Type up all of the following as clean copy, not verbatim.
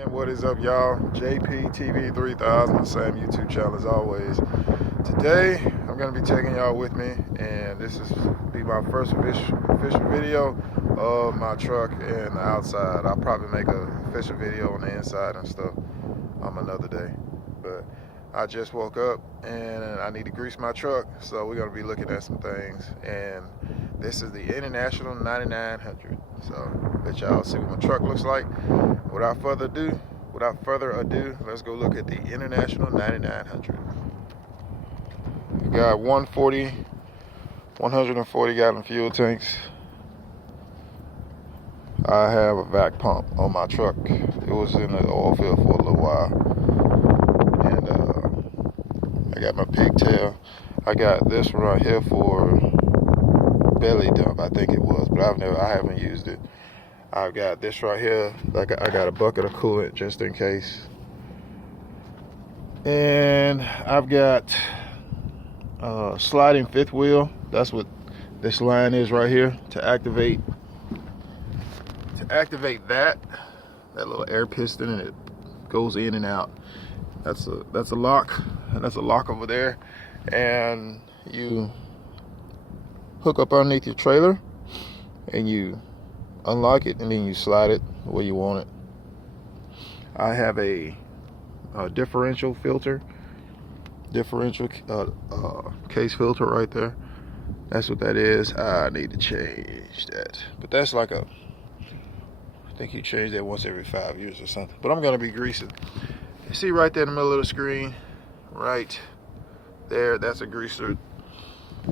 And what is up, y'all? JPTV 3000, same YouTube channel as always. Today I'm going to be taking y'all with me, and this is be my first official video of my truck and the outside. I'll probably make an official video on the inside and stuff another day, but I just woke up and I need to grease my truck, so we're going to be looking at some things. And this is the International 9900, so let y'all see what my truck looks like. Without further ado, let's go look at the International 9900. We got 140 gallon fuel tanks. I have a vac pump on my truck. It was in the oil field for a little while. And I got my pigtail. I got this one right here for belly dump, I think it was, but I haven't used it. I've got this right here. I got a bucket of coolant just in case. And I've got sliding fifth wheel. That's what this line is right here to activate that little air piston, and it goes in and out. That's a lock, and that's a lock over there. And you hook up underneath your trailer and you unlock it, and then you slide it where you want it. I have a differential case filter right there. That's what that is. I need to change that, but that's like I think you change that once every 5 years or something. But I'm gonna be greasing. You see right there in the middle of the screen, right there, that's a greaser.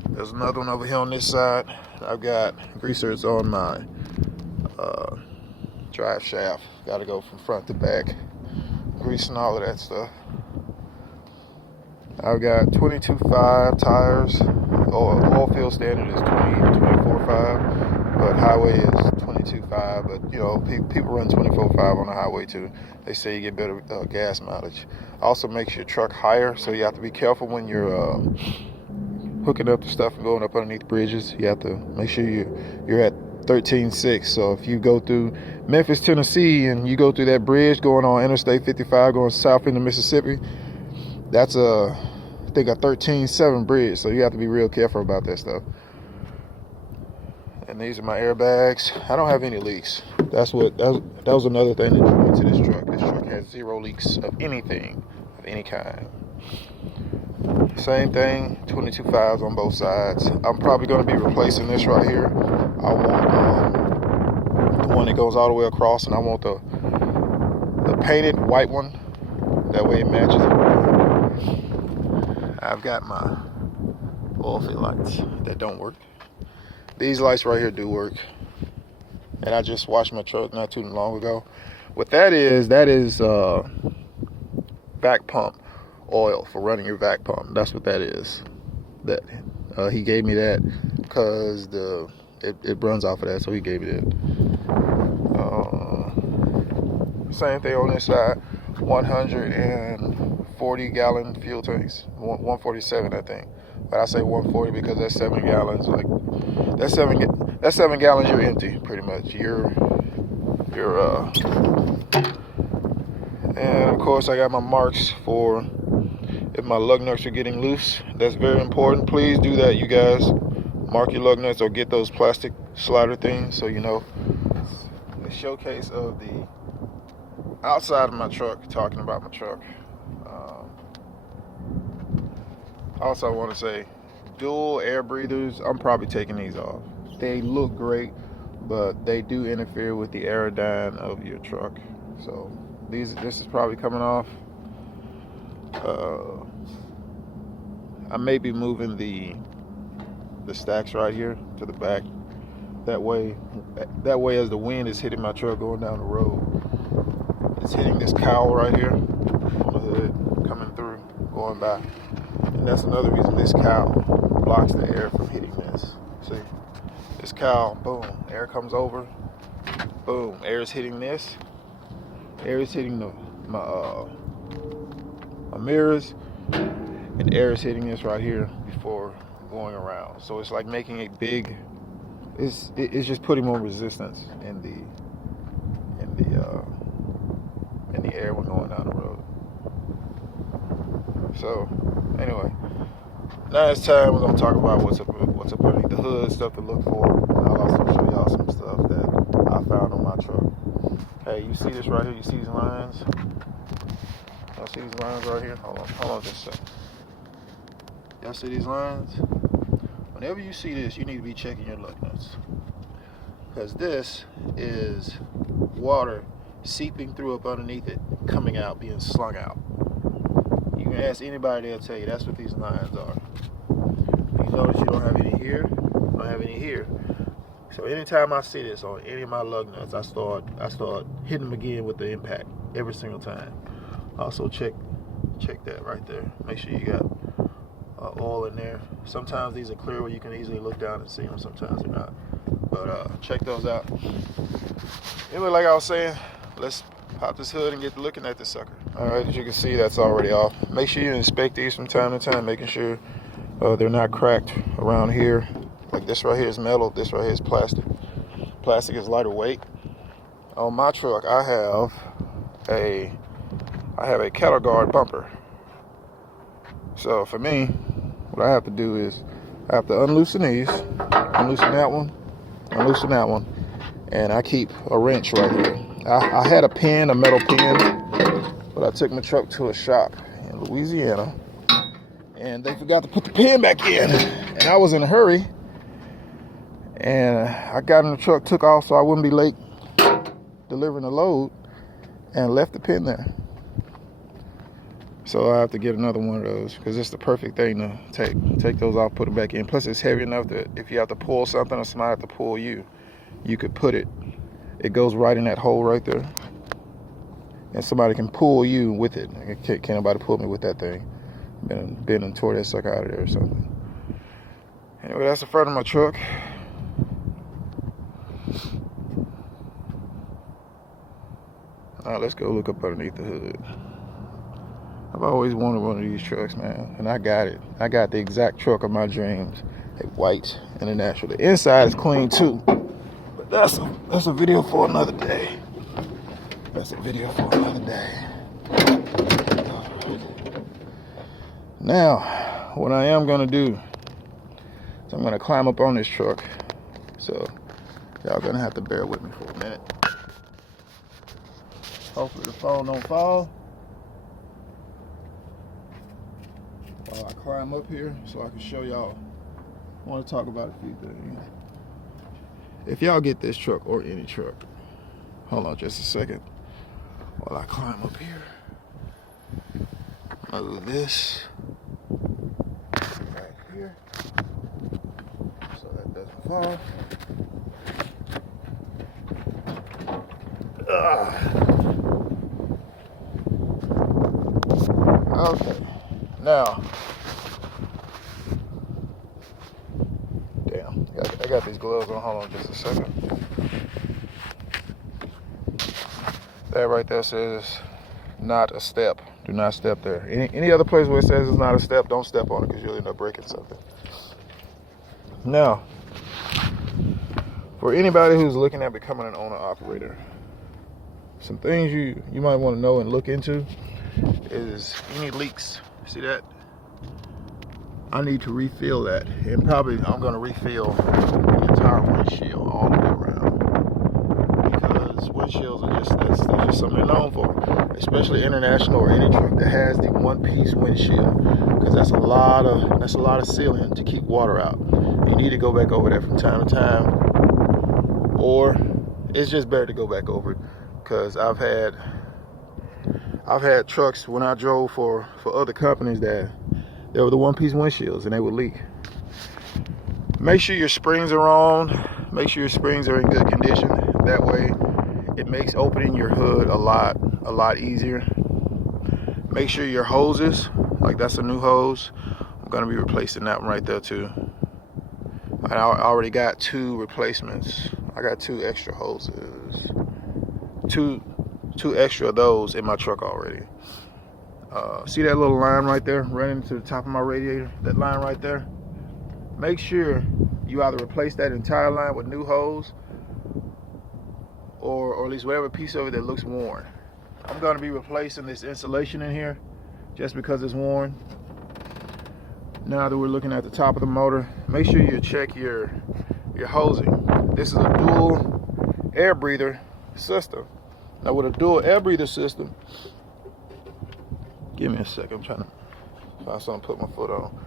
There's another one over here on this side. I've got greasers on my drive shaft. Got to go from front to back, greasing all of that stuff. I've got 22.5 tires. Oilfield standard is 24.5, but highway is 22.5. But you know, people run 24.5 on the highway too. They say you get better gas mileage. Also makes your truck higher, so you have to be careful when you're hooking up the stuff and going up underneath bridges. You have to make sure you're at 13.6. So if you go through Memphis, Tennessee, and you go through that bridge going on Interstate 55 going south into Mississippi, that's I think a 13.7 bridge. So you have to be real careful about that stuff. And these are my airbags. I don't have any leaks. That was another thing that drew me to this truck. This truck has 0 leaks of anything, of any kind. Same thing, 22.5s on both sides. I'm probably going to be replacing this right here. I want the one that goes all the way across, and I want the painted white one. That way it matches it. I've got my Oilfield lights that don't work. These lights right here do work, and I just washed my truck not too long ago. What that is vac pump oil for running your vac pump. That's what that is. That he gave me that because it runs off of that, so he gave me that. Same thing on this side. 140 gallon fuel tanks. 147, I think. But I say 140 because that's 7 gallons. Like that's 7 gallons. You're empty, pretty much. And of course I got my marks for if my lug nuts are getting loose. That's very important. Please do that, you guys. Mark your lug nuts or get those plastic slider things so you know. The showcase of the outside of my truck, talking about my truck. Also I want to say dual air breathers, I'm probably taking these off. They look great, but they do interfere with the aerodyne of your truck. So this is probably coming off. I may be moving the stacks right here to the back. That way as the wind is hitting my truck going down the road, it's hitting this cowl right here on the hood, coming through, going by. And that's another reason this cowl blocks the air from hitting this. See? This cowl, boom, air comes over, boom, air is hitting this. Air is hitting my mirrors, and air is hitting this right here before going around. So it's like making a big, it's just putting more resistance in the air when going down the road. So, anyway, now it's time we're gonna talk about what's up underneath the hood, stuff to look for. And I'll also show y'all some stuff that I found on my truck. Hey, you see this right here? You see these lines? Y'all see these lines right here? Hold on just a second. Y'all see these lines? Whenever you see this, you need to be checking your lug nuts, because this is water seeping through up underneath it, coming out, being slung out. You can ask anybody, they'll tell you that's what these lines are. You notice you don't have any here, don't have any here. So anytime I see this on any of my lug nuts, I start hitting them again with the impact every single time. Also check that right there. Make sure you got oil in there. Sometimes these are clear where you can easily look down and see them. Sometimes they're not. But check those out. Anyway, like I was saying, let's pop this hood and get to looking at this sucker. Alright, as you can see, that's already off. Make sure you inspect these from time to time, making sure they're not cracked around here. Like this right here is metal, this right here is plastic. Plastic is lighter weight. On my truck, I have a cattle guard bumper. So for me, what I have to do is I have to unloosen these, unloosen that one, and I keep a wrench right here. I had a pin, a metal pin, but I took my truck to a shop in Louisiana, and they forgot to put the pin back in, and I was in a hurry, and I got in the truck, took off so I wouldn't be late delivering the load, and left the pin there. So I have to get another one of those, because it's the perfect thing to take those off, put them back in. Plus it's heavy enough that if you have to pull something or somebody have to pull you, you could put it goes right in that hole right there, and somebody can pull you with it. Can't nobody pull me with that thing. Been and tore that sucker out of there or something. Anyway, that's the front of my truck. All right, let's go look up underneath the hood. I've always wanted one of these trucks, man, and I got it. I got the exact truck of my dreams, a white and a natural. The inside is clean too, but that's a video for another day. That's a video for another day. Now, what I am gonna do is I'm gonna climb up on this truck. So y'all gonna have to bear with me for a minute. Hopefully the phone don't fall while I climb up here so I can show y'all. I want to talk about a few things. If y'all get this truck or any truck, hold on just a second while I climb up here. Move this right here so that doesn't fall. Okay, now, damn, I got these gloves on. Hold on just a second. That right there says not a step. Do not step there. Any other place where it says it's not a step, don't step on it, because you'll end up breaking something. Now, for anybody who's looking at becoming an owner-operator, some things you might want to know and look into is any leaks. See that? I need to refill that, and probably I'm going to refill the entire windshield all the way around, because windshields are that's just something they're known for, especially international or any truck that has the one-piece windshield, because that's a lot of sealing to keep water out. You need to go back over that from time to time, or it's just better to go back over it, because I've had trucks when I drove for other companies that they were the one-piece windshields and they would leak. Make sure your springs are on. Make sure your springs are in good condition. That way, it makes opening your hood a lot easier. Make sure your hoses, like that's a new hose. I'm gonna be replacing that one right there too. I already got 2 replacements. I got 2 extra hoses. Two extra of those in my truck already. See that little line right there running to the top of my radiator? That line right there? Make sure you either replace that entire line with new hose, or at least whatever piece of it that looks worn. I'm going to be replacing this insulation in here just because it's worn. Now that we're looking at the top of the motor, make sure you check your hosing. This is a dual air breather system. Now with a dual air breather system, give me a second, I'm trying to find something to put my foot on.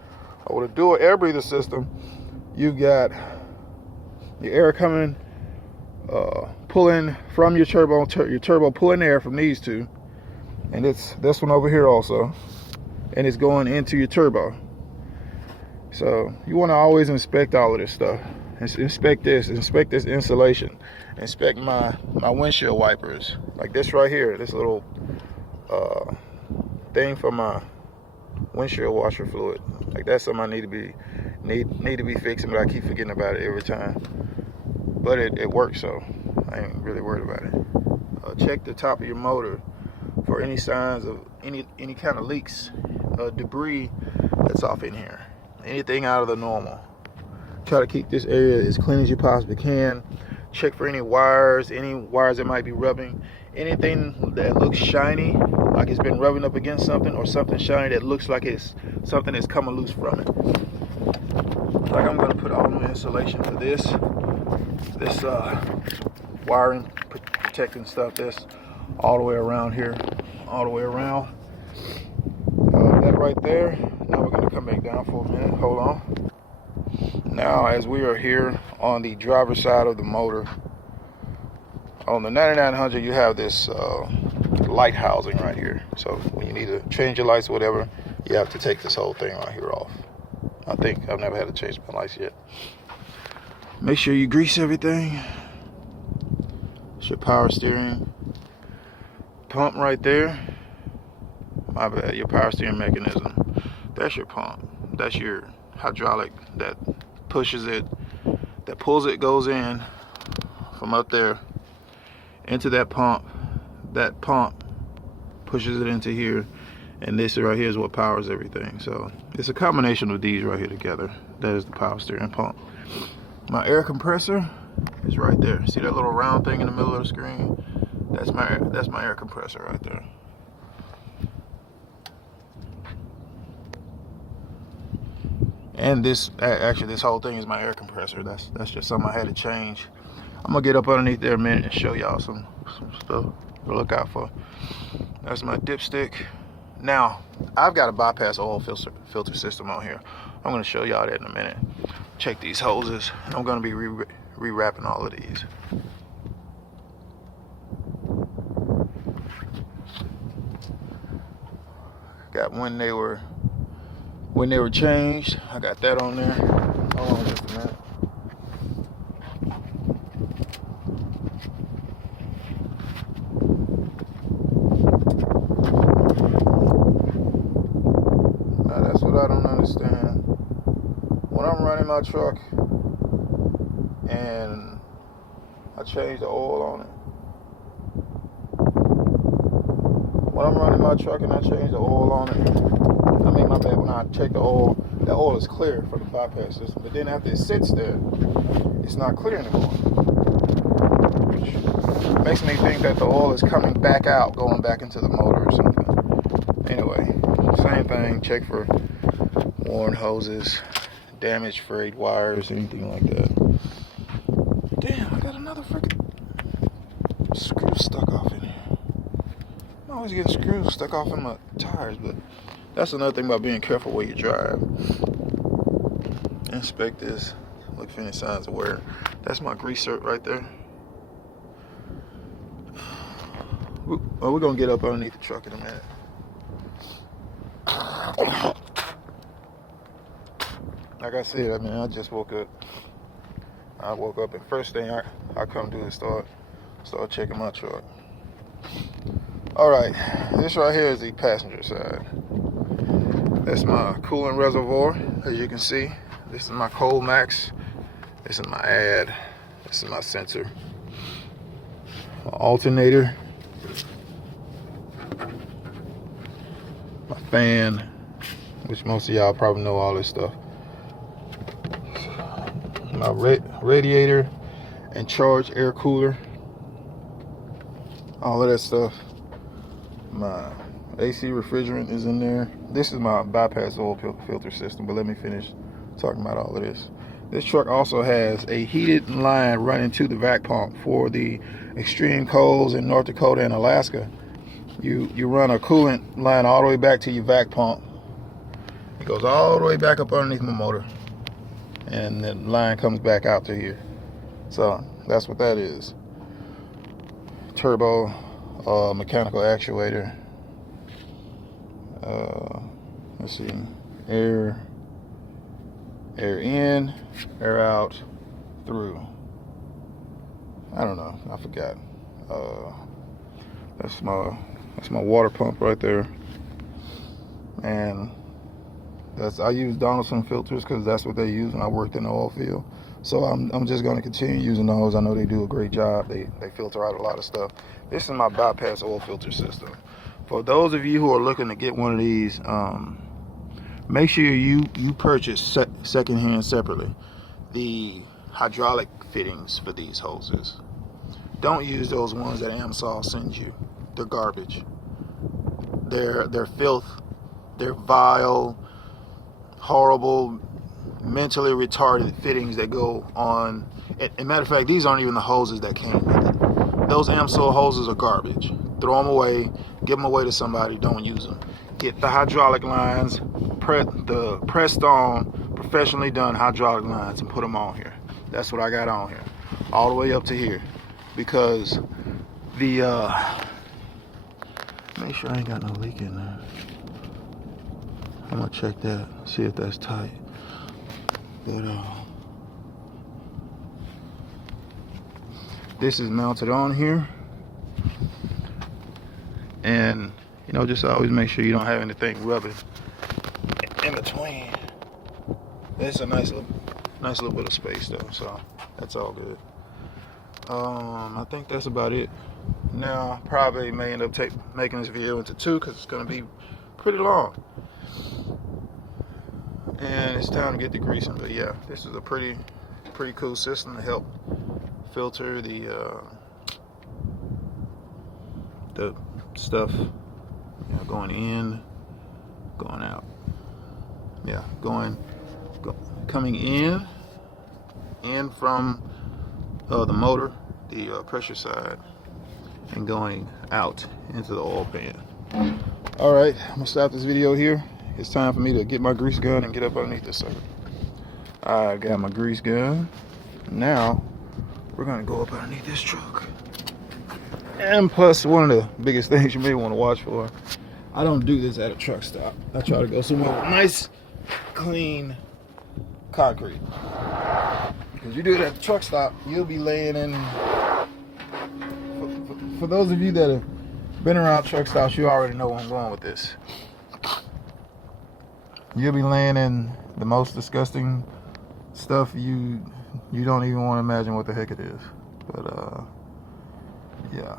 With a dual air breather system, you got the air coming, pulling from your turbo pulling air from these two, and it's this one over here also, and it's going into your turbo. So you want to always inspect all of this stuff. Inspect this insulation, inspect my windshield wipers, like this right here, this little thing for my windshield washer fluid. Like that's something I need to be fixing, but I keep forgetting about it every time. But it works, so I ain't really worried about it. Check the top of your motor for any signs of any kind of leaks, debris that's off in here, anything out of the normal. Try to keep this area as clean as you possibly can. Check for any wires that might be rubbing, anything that looks shiny, like it's been rubbing up against something, or something shiny that looks like it's something that's coming loose from it. Like I'm gonna put all new insulation for this wiring protecting stuff. This all the way around here, all the way around. That right there. Now we're gonna come back down for a minute. Hold on. Now, as we are here on the driver's side of the motor, on the 9900, you have this light housing right here. So when you need to change your lights or whatever, you have to take this whole thing right here off. I think I've never had to change my lights yet. Make sure you grease everything. It's your power steering pump right there. My bad, your power steering mechanism. That's your pump. That's your hydraulic that pushes it, that pulls it, goes in from up there into that pump. That pump pushes it into here, and this right here is what powers everything. So it's a combination of these right here together. That is the power steering pump. My air compressor is right there. See that little round thing in the middle of the screen? That's my air compressor right there. And this whole thing is my air compressor. That's just something I had to change. I'm gonna get up underneath there a minute and show y'all some stuff to look out for. That's my dipstick. Now I've got a bypass oil filter system on here. I'm gonna show y'all that in a minute. Check these hoses. I'm gonna be rewrapping all of these. Got when they were changed. I got that on there. Hold on just a minute. Now that's what I don't understand. When I'm running my truck and I change the oil on it. When I'm running my truck and I change the oil on it, I mean, my bad, when I check the oil is clear for the bypass system. But then after it sits there, it's not clear anymore. Which makes me think that the oil is coming back out, going back into the motor or something. Anyway, same thing, check for worn hoses, damaged frayed wires, anything like that. Damn, I got another freaking screw stuck off in here. I'm always getting screws stuck off in my tires, but that's another thing about being careful where you drive. Inspect this, look for any signs of wear. That's my grease cert right there. Well, we're gonna get up underneath the truck in a minute. Like I said, I just woke up. I woke up and first thing I come do is start checking my truck. Alright, this right here is the passenger side. That's my coolant reservoir, as you can see. This is my cold max. This is my add. This is my sensor. My alternator. My fan, which most of y'all probably know all this stuff. My radiator and charge air cooler. All of that stuff. My AC refrigerant is in there. This is my bypass oil filter system, but let me finish talking about all of this. This truck also has a heated line running to the vac pump for the extreme colds in North Dakota and Alaska. You run a coolant line all the way back to your vac pump. It goes all the way back up underneath my motor, and the line comes back out to here. So that's what that is. Turbo mechanical actuator. Let's see, air in, air out, through. I don't know, I forgot. That's my water pump right there, and I use Donaldson filters because that's what they use when I worked in the oil field. So I'm just going to continue using those. I know they do a great job. They filter out a lot of stuff. This is my bypass oil filter system. For those of you who are looking to get one of these, make sure you purchase secondhand separately the hydraulic fittings for these hoses. Don't use those ones that AMSOIL sends you. They're garbage. They're filth. They're vile, horrible, mentally retarded fittings that go on. And matter of fact, these aren't even the hoses that came with it. Those AMSOIL hoses are garbage. Throw them away. Give them away to somebody. Don't use them. Get the hydraulic lines, the pressed on, professionally done hydraulic lines, and put them on here. That's what I got on here, all the way up to here, because the make sure I ain't got no leak in there. I'm gonna check that, see if that's tight. But this is mounted on here, and you know, just always make sure you don't have anything rubbing in between. It's a nice little bit of space though, so that's all good. I think that's about it. Now, probably may end up making this video into two because it's gonna be pretty long. And it's time to get the greasing. But yeah, this is a pretty cool system to help filter the stuff, you know, going in, going out. Yeah, coming in from the motor, the pressure side, and going out into the oil pan. All right, I'm gonna stop this video here. It's time for me to get my grease gun and get up underneath this sucker. I got my grease gun. Now we're gonna go up underneath this truck. And plus, one of the biggest things you may want to watch for, I don't do this at a truck stop. I try to go somewhere with nice, clean concrete. Because you do it at the truck stop, you'll be laying in. For those of you that have been around truck stops, you already know where I'm going with this. You'll be laying in the most disgusting stuff you don't even want to imagine what the heck it is. But yeah,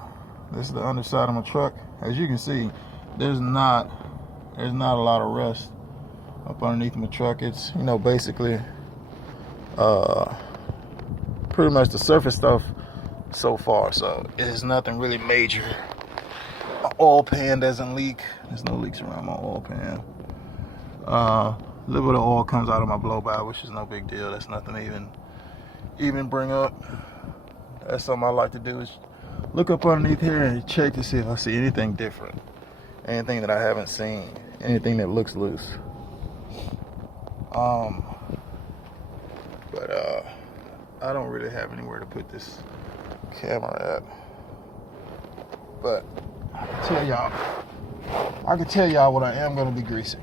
this is the underside of my truck. As you can see, there's not a lot of rust up underneath my truck. It's, you know, basically pretty much the surface stuff so far, so it's nothing really major. My oil pan doesn't leak. There's no leaks around my oil pan. A little bit of oil comes out of my blow by, which is no big deal. That's nothing to even bring up. That's something I like to do, is look up underneath here and check to see if I see anything different, anything that I haven't seen, anything that looks loose. But I don't really have anywhere to put this camera at. But I can tell y'all what I am going to be greasing.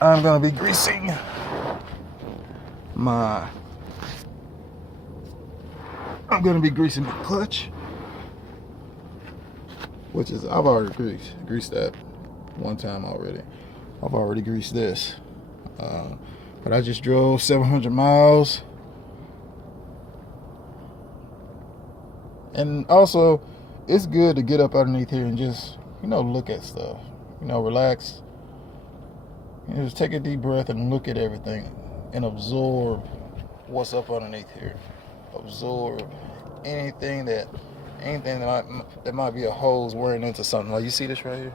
I'm going to be greasing my clutch, which is, I've already greased that one time already. I've already greased this, but I just drove 700 miles. And also, it's good to get up underneath here and just, you know, look at stuff, you know, relax, and just take a deep breath and look at everything and absorb what's up underneath here. Absorb anything that might be a hose wearing into something. Like, you see this right here?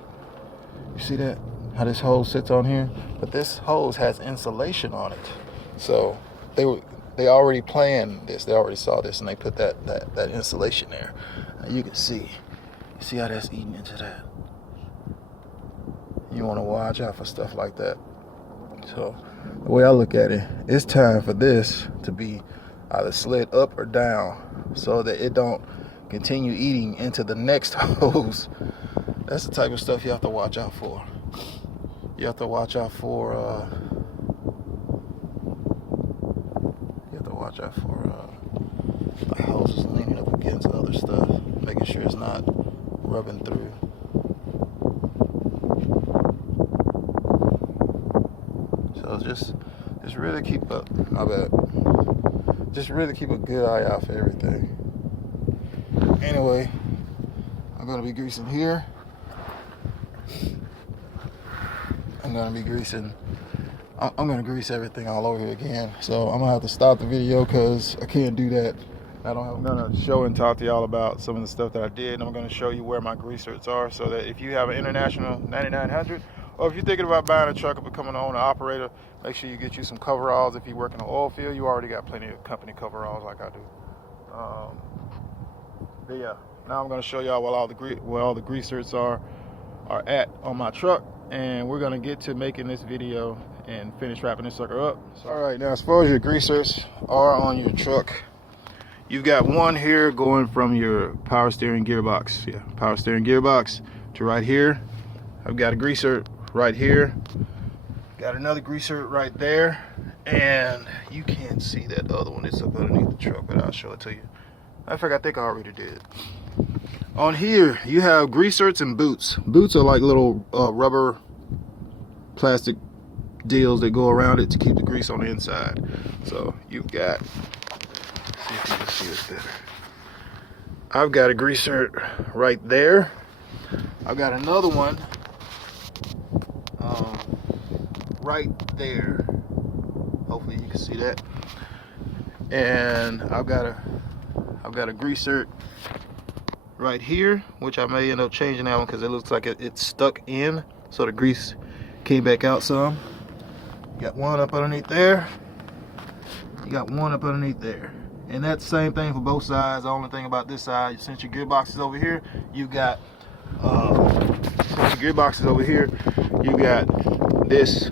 You see that? How this hose sits on here? But this hose has insulation on it. So they already planned this. They already saw this, and they put that insulation there. And you can see how that's eating into that. You want to watch out for stuff like that. So the way I look at it, it's time for this to be either slid up or down so that it don't continue eating into the next hose. That's the type of stuff you have to watch out for. You have to watch out for the hoses leaning up against other stuff, making sure it's not rubbing through. So just really keep a good eye out for everything. Anyway, I'm gonna be greasing here. I'm gonna grease everything all over here again. So I'm gonna have to stop the video because I can't do that. I'm gonna show and talk to y'all about some of the stuff that I did, and I'm gonna show you where my grease certs are, so that if you have an International 9900, or if you're thinking about buying a truck or becoming an owner operator, make sure you get you some coveralls. If you work in the oil field, you already got plenty of company coveralls like I do. But yeah, now I'm gonna show y'all where all the grease certs are at on my truck, and we're gonna get to making this video and finish wrapping this sucker up. So, all right, now as far as your grease certs are on your truck, you've got one here going from your power steering gearbox, to right here. I've got a grease cert right here, got another grease cert right there, and you can't see that other one. It's up underneath the truck, but I'll show it to you. I think I already did. On here, you have grease certs and boots. Boots are like little rubber plastic deals that go around it to keep the grease on the inside. So you've got, see if you can see this better. I've got a grease cert right there. I've got another one right there. Hopefully you can see that. And I've got a grease cert right here, which I may end up changing that one because it looks like it's stuck in, so the grease came back out some. You got one up underneath there. You got one up underneath there. And that's the same thing for both sides. The only thing about this side, since your gearbox is over here, you got this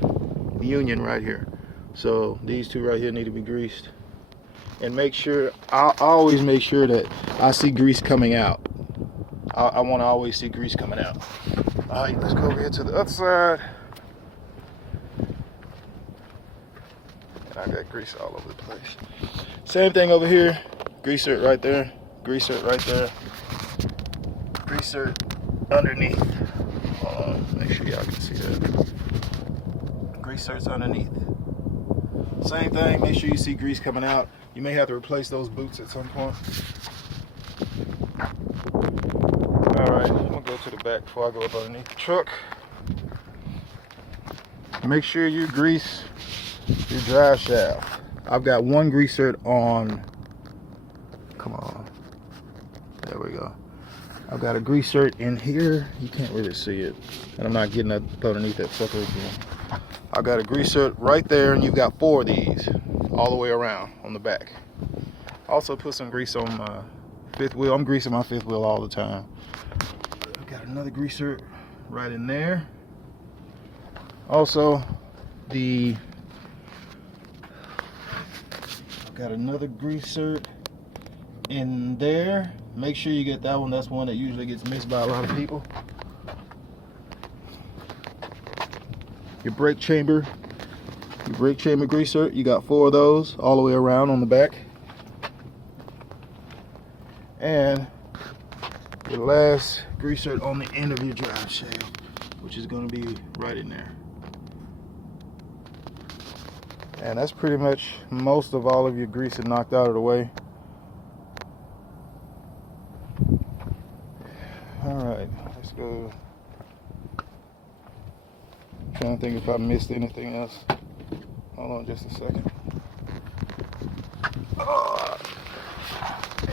union right here. So these two right here need to be greased. And make sure, I always make sure that I see grease coming out. I want to always see grease coming out. All right, let's go over here to the other side. And I got grease all over the place. Same thing over here. Grease cert right there. Grease cert right there. Grease cert underneath. Make sure y'all can see that. Grease cert's underneath. Same thing, make sure you see grease coming out. You may have to replace those boots at some point. Alright, I'm gonna go to the back before I go up underneath the truck. Make sure you grease your drive shaft. I've got one grease cert on, come on, there we go. I've got a grease cert in here. You can't really see it, and I'm not getting up underneath that sucker again. I've got a grease cert right there, and you've got 4 of these all the way around on the back. Also put some grease on my 5th wheel. I'm greasing my 5th wheel all the time. I've got another grease cert right in there. Also, I've got another grease cert in there. Make sure you get that one. That's one that usually gets missed by a lot of people. Your brake chamber grease cert, you got 4 of those all the way around on the back. And your last grease cert on the end of your drive shaft, which is going to be right in there. And that's pretty much most of all of your greasing knocked out of the way. Alright, let's go. Trying to think if I missed anything else. Hold on just a second.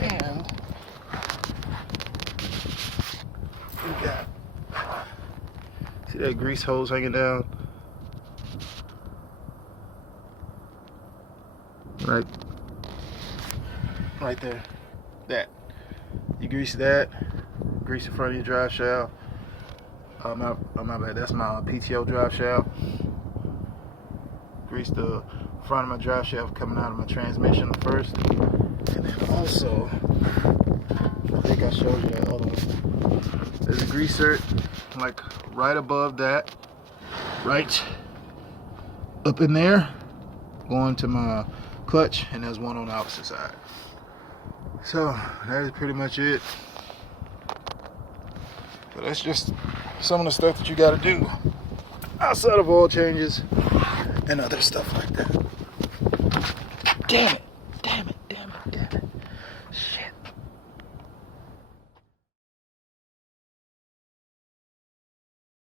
And we got, see that grease hose hanging down? Right there. That. You grease that. Grease the front of your drive shaft. Oh my bad. That's my PTO drive shaft. Grease the front of my drive shaft coming out of my transmission first. And then also, I think I showed you that other one. There's a greaser like right above that. Right up in there. Going to my clutch, and there's one on the opposite side. So that is pretty much it. But that's just some of the stuff that you got to do outside of oil changes and other stuff like that. Damn it.